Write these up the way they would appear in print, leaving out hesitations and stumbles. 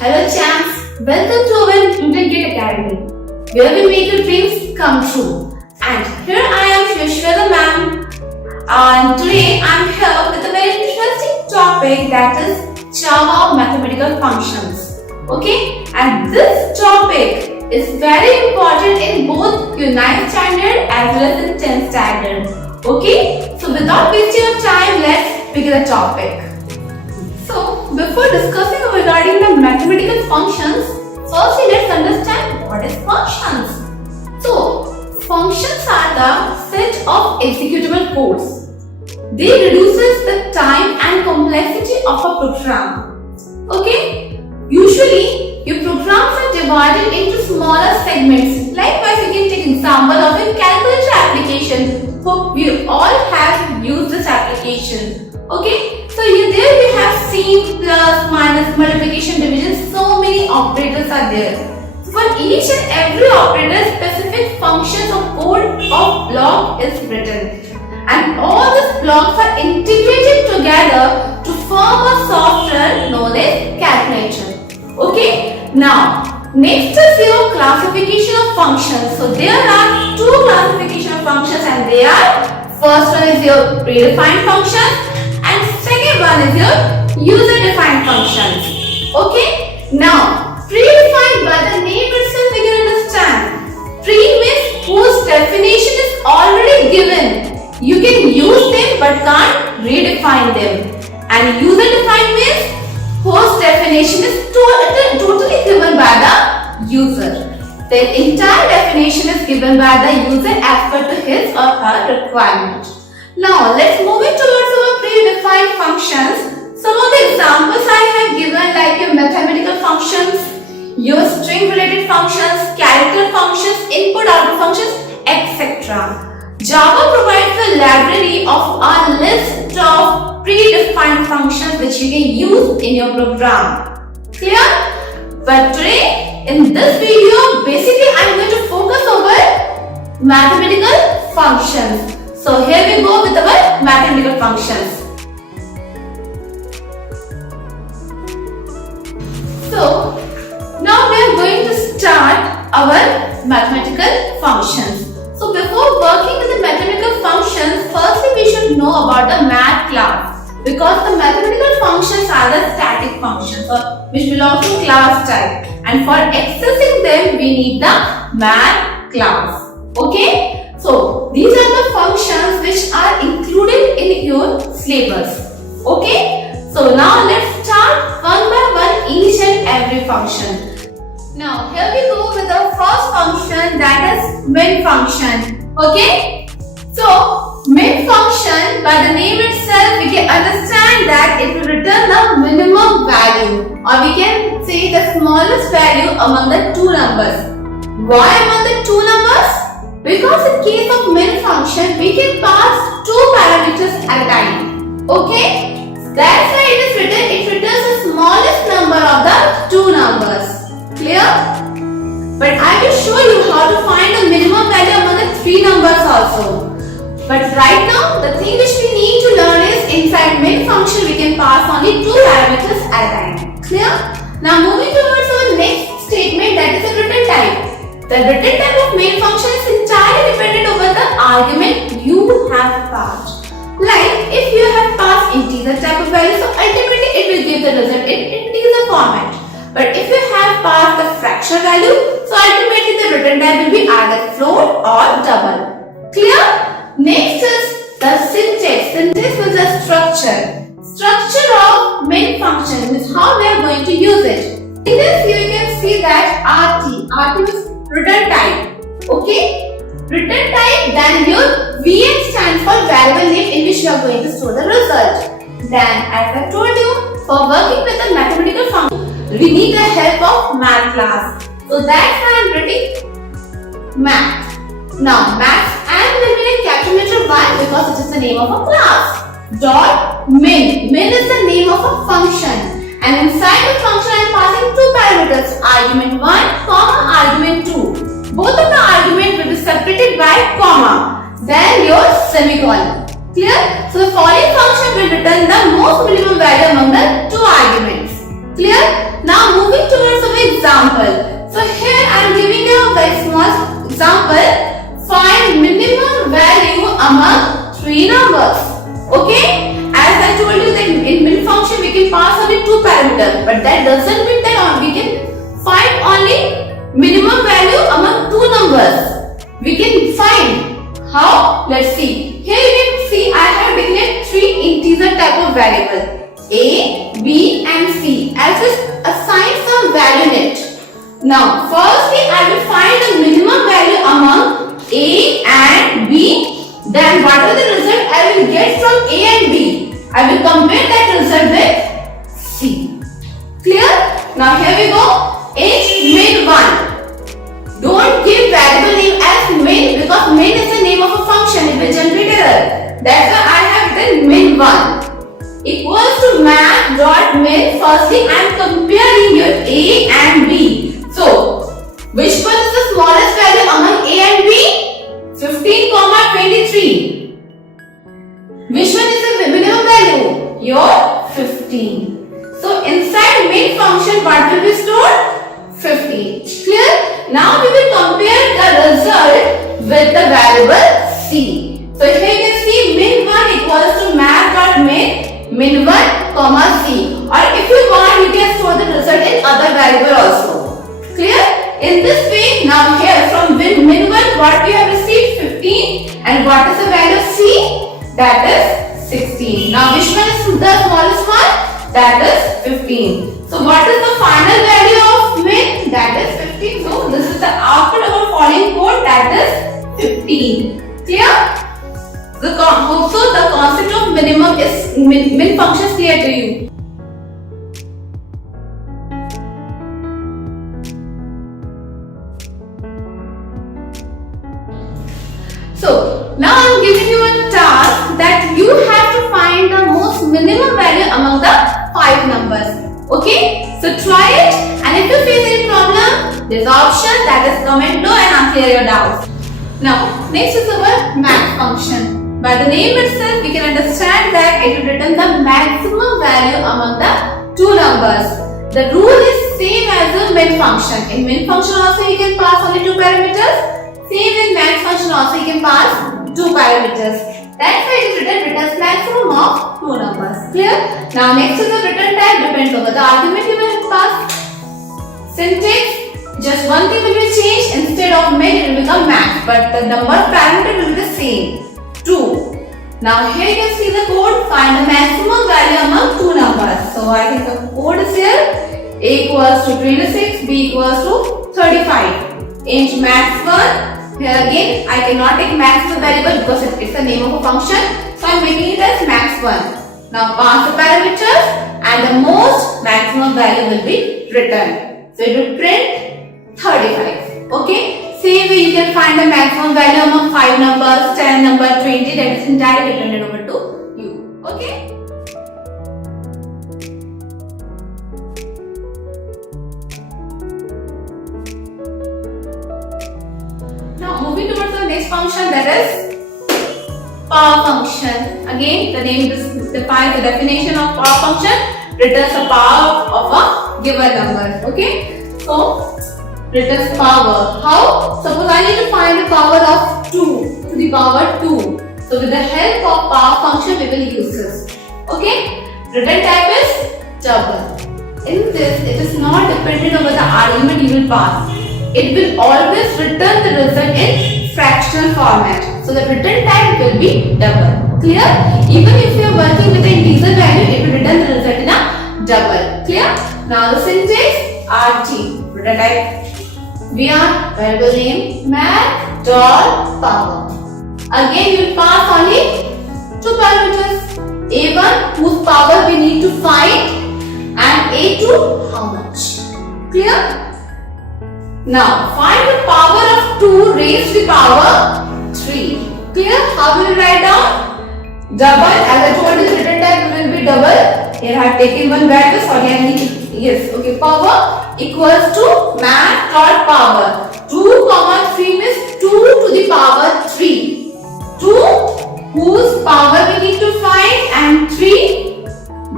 Hello champs, welcome to our NewtonGATE Academy, where we make your dreams come true. And here I am Shweta ma'am, and today I am here with a very interesting topic, that is Java mathematical functions. Okay, and this topic is very important in both your 9th standard as well as in 10th standard. Okay, so without wasting your time, let's begin the topic. So, before discussing regarding the mathematical functions, firstly let's understand what is functions. So, functions are the set of executable codes. They reduces the time and complexity of a program. Okay, usually your programs are divided into smaller segments. Likewise, you can take example of a calculator application. Hope we all have used this application. Okay, so there we have seen plus, minus, multiplication, division. So many operators are there. So for each and every operator, specific functions of code of block is written, and all these blocks are integrated together to form a software known as calculator. Okay, now next is your classification of functions. So there are two classification of functions, and they are, first one is your predefined function and second one is your user-defined functions. Okay, now predefined, by the name itself we can understand. Pre means whose definition is already given. You can use them but can't redefine them. And user-defined means whose definition is totally given by the user. The entire definition is given by the user as per to his or her requirement. Now let's move it towards our predefined functions. Some of the examples I have given, like your mathematical functions, your string related functions, character functions, input output functions, etc. Java provides a library of a list of predefined functions which you can use in your program. Clear? But today in this video, basically I am going to focus over mathematical functions. So here we go with our mathematical functions. So now we are going to start our mathematical functions. So before working with the mathematical functions, firstly we should know about the math class, because the mathematical functions are the static functions which belong to class type, and for accessing them we need the math class. Okay. So these are the functions which are included in your syllabus. Okay. So now let's start one by one each and every function. Now here we go with the first function, that is min function. Okay. So min function, by the name itself we can understand that it will return the minimum value, or we can say the smallest value among the two numbers. Why among the two numbers? Because in case of min function, we can pass two parameters at a time. Okay? That's why it returns the smallest number of the two numbers. Clear? But I will show you how to find the minimum value among the three numbers also. But right now, the thing which we need to learn is, inside min function, we can pass only two parameters at a time. Clear? Now moving towards our next statement, that is a return type. The return type of main function is entirely dependent over the argument you have passed. Like if you have passed integer type of value, so ultimately it will give the result in integer format. But if you have passed the fractional value, so ultimately the return type will be either float or double. Clear? Next is the syntax. Syntax is the structure. Structure of main function is how we are going to use it. In this you can see that RT is return type. Okay, return type, then your VN stands for variable name in which you are going to store the result. Then as I told you, for working with a mathematical function, we need the help of math class. So that's why I am writing math. Now math and will be in capital letter Y because it is the name of a class. Dot min. Min is the name of a function. And inside the function I am passing two parameters, argument 1, argument 2. Both of the arguments will be separated by comma. Then your semicolon. Clear? So the following function will return the most minimum value among the two arguments. Clear? Now moving to example. So here I am giving you a very small example. Find minimum value among three numbers. Okay? As I told you that in min function we can pass only two parameters, but that doesn't mean that we can find only minimum value among two numbers. We can find how? Let's see. Here you can see I have declared three integer type of variable A, B and C. I will just assign some value in it. Now firstly I will find the minimum value among A and B. Then whatever the result I will get from A and B, I will compare that result with C. Clear? Now here we go. Int min1. Don't give variable name as min because min is the name of a function. It will generate error. That's why I have written min1 equals to math.min. Firstly I am comparing your A and B. So which one is the smallest value among A and B? 15, 23. Which one is the minimum value? Your 15. So inside main function what will be stored? 15. Clear? Now we will compare the result with the variable C. So here you can see min1 equals to math.min min1 comma C. Or if you want you can store the result in other variable also. Clear? In this way, now here from min1 what we have received 15 and what is the value of C? That is 16. Now which one is the smallest one? That is 15. So what is the final value of min? That is 15. So this is the output of our following code, that is 15. Clear? Also the concept of minimum is min function is clear to you. So now I am giving you a task that you have to find the most minimum value among the 5 numbers. Okay? So try it, and if you face any problem, there is an option, that is comment below and I'll clear your doubts. Now next is our max function. By the name itself we can understand that it will return the maximum value among the two numbers. The rule is same as the min function. In min function also you can pass only two parameters. Same in max function also you can pass two parameters. That's why it is returns maximum of two numbers. Clear? Now next is the return type depends over the argument you will pass. Syntax, just one thing will be changed. Instead of min it will become max, but the number of parameters will be the same, 2. Now here you can see the code. Find the maximum value among two numbers. So I think the code is here. A equals to 26, B equals to 35. Int max1. Here again, I cannot take maximum variable because it is the name of a function. So I am making it as max1. Now pass the parameters and the most maximum value will be returned. So it will print 35. Okay. Same way you can find the maximum value among 5 numbers, 10 number, 20. That is entirely dependent over to you. Okay. Now moving towards the next function, that is power function. Again, the name defines the definition of power function, returns the power of a given number. Okay, so returns power. How? Suppose I need to find the power of 2 to the power 2. So with the help of power function, we will use this. Okay, return type is double. In this, it is not dependent over the argument you will pass. It will always return the result in fractional format. So the return type will be double. Clear? Even if you are working with the integer value, it will return the result in a double. Clear? Now the syntax RT. Return type var variable name math dot power. Again you will pass only two parameters. A1 whose power we need to find and A2 how much. Clear? Now find the power of 2 raised to the power 3. Clear? How will you write down? Double, as I told you, the return type will be double. Here I have taken one value, sorry I need to, yes, okay, power equals to math dot power. 2 comma 3 means 2 to the power 3. 2 whose power we need to find and 3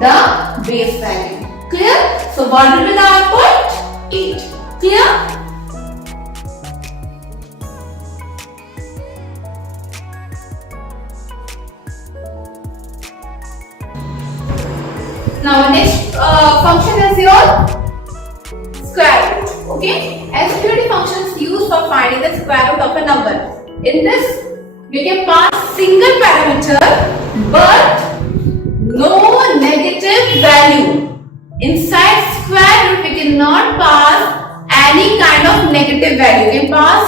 the base value. Clear? So what will be the output? 8. Clear? Now next function is your square root. Okay, SQRT functions used for finding the square root of a number. In this, we can pass single parameter but no negative value. Inside square root, we cannot pass any kind of negative value. You can pass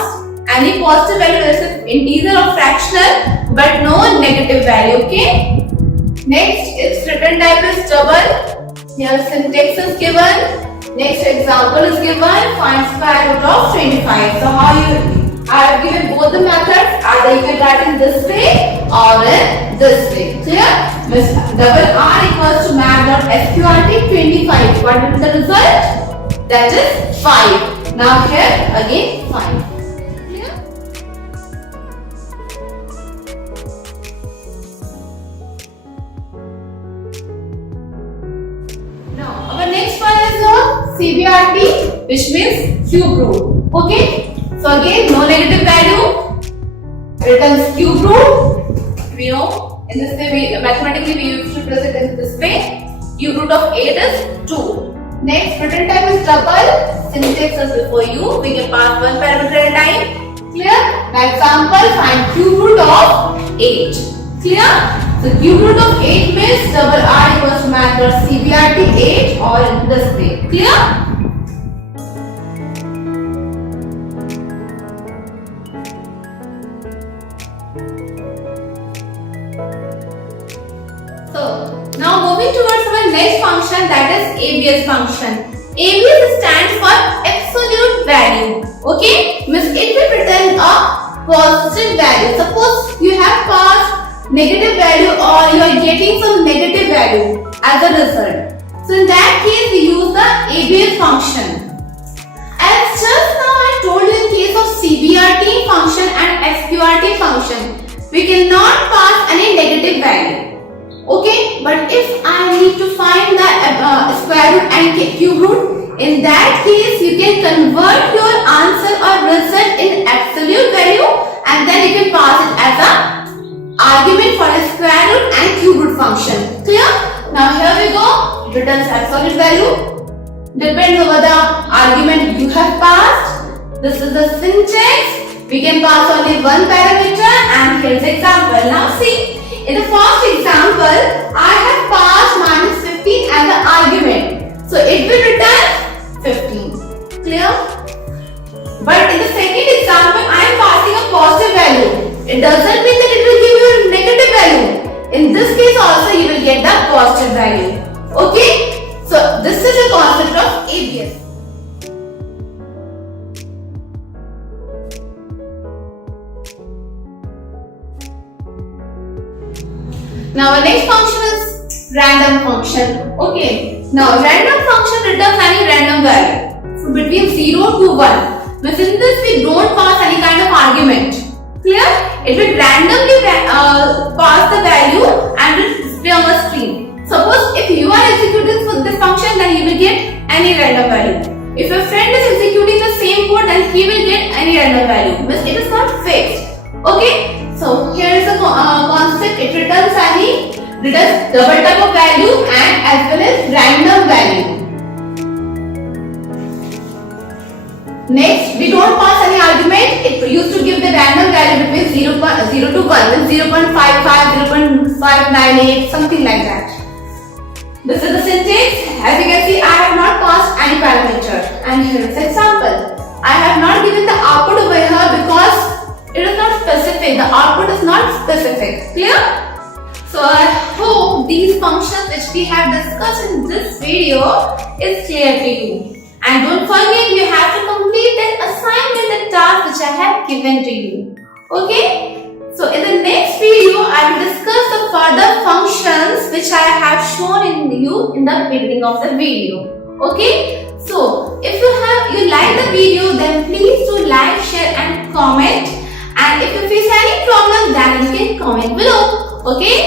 any positive value, whether it's integer or fractional, but no negative value. Okay. Next, its return type is double. Here syntax is given. Next example is given. Find square root of 25. So how I have given both the methods. Either you can write in this way or in this way. Clear? Double R equals to math.sqrt 25. What will be the result? That is 5. Now here again 5. Our next one is your CBRT, which means cube root. Okay. So again, no negative value. Returns cube root. We know in this way, mathematically we used to present in this way. Cube root of 8 is 2. Next, return type is double. Syntax is before you. We can pass one parameter at a time. Clear? Now example, find cube root of 8. Clear? So cube root of 8 means double R equals to math.cbrt 8 or in this way. Clear? So now moving towards our next function, that is ABS function. ABS stands for absolute value. Okay? Means it will return a positive value. Suppose you have passed negative value or you are getting some negative value as a result. So in that case we use the ABS function. As just now I told you in case of CBRT function and SQRT function, we cannot pass any negative value. Okay, but if I need to find the square root and cube root, in that case you can convert your answer or result in absolute value and then you can pass it as a argument for a square root and cube root function. Clear? Now here we go. Returns absolute value. Depends over the argument you have passed. This is the syntax. We can pass only one parameter and here's the example. Now see, in the first example, I have passed minus 15 as an argument. So it will return 15. Clear? But in the second example, I am passing a positive value. It doesn't mean that it will give you a negative value. In this case also you will get the positive value. Okay? So this is the concept of ABS. Now our next function is random function. Okay. Now random function returns any random value. So between 0 to 1. But in this we don't pass any kind of argument. Clear? It will randomly pass the value and will display on the screen. Suppose if you are executing this function, then you will get any random value. If your friend is executing the same code, then he will get any random value. But it is not fixed. Okay? So here is the concept. It returns double type of value and as well as random value. Next, we don't pass any argument. It used to give the random value between 0 to 1, 0.55, 0.598, something like that. This is the syntax. As you can see, I have not passed any parameter. And here is the example. I have not given the output over here because it is not specific. The output is not specific. Clear? So I hope these functions which we have discussed in this video is clear to you. And don't forget, you have to complete that assignment and task which I have given to you. Okay? So in the next video, I will discuss the further functions which I have shown in the beginning of the video. Okay? So if you like the video, then please do like, share and comment. And if you face any problem, then you can comment below. Okay?